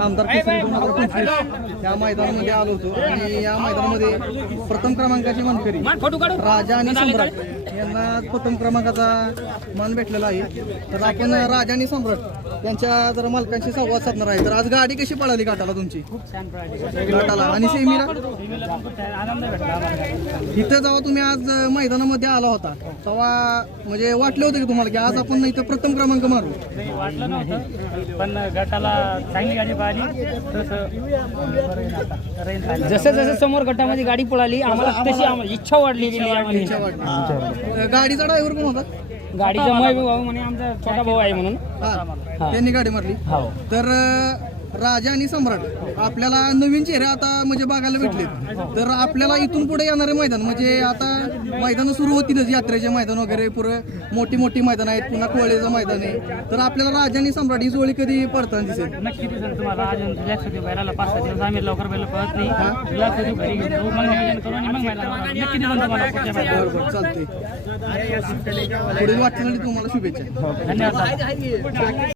आमदार केसरी 2025 या मैदानामध्ये आलो होतो आणि या मैदानामध्ये प्रथम क्रमांकाची मानकरी राजा आणि सम्राट यांना आज प्रथम क्रमांकाचा मान भेटलेला आहे. तर आपण राजा आणि सम्राट यांच्या जर मालकांशी संवाद साधणार आहे. तर आज गाडी कशी पळाली घाटाला तुमची? घाटाला आणि सेमीला इथं जेव्हा तुम्ही आज मैदानामध्ये आला होता तेव्हा म्हणजे वाटलं होतं की तुम्हाला की आज आपण इथं प्रथम क्रमांक मारू? वाटलं नव्हतं, पण गटाला चांगली गाडी पाहिली जसं जसं समोर गटामध्ये गाडी पळाली आम्हाला तशी इच्छा वाढली गाडीचा ड्रायव्हर कोण होता? गाडीचा भाऊ म्हणे आमचा छोटा भाऊ आहे म्हणून त्यांनी गाडी मारली. तर राजा आणि सम्राट आपल्याला नवीन चेहरे आता म्हणजे बघायला भेटले. तर आपल्याला इथून पुढे येणारे मैदान म्हणजे आता मैदान सुरू होतीलच, यात्रेचे मैदान वगैरे पुढे मोठी मोठी मैदान आहेत, पुन्हा कोळेचं मैदान आहे. तर आपल्याला राजा आणि सम्राट ही जोडी कधी पडताना दिसेल? नक्की दिसेल तुम्हाला. अजून लक्षात बैलाला 5-6 दिवस आम्ही लवकर बैल पळत नाही, लक्षात घरी घेऊन मग नियोजन करू आणि मग बैलाला नक्की दिसेल तुम्हाला पुढच्या मैदानात. बरोबर चालते. पुढील वाटचाली तुम्हाला शुभेच्छा. धन्यवाद.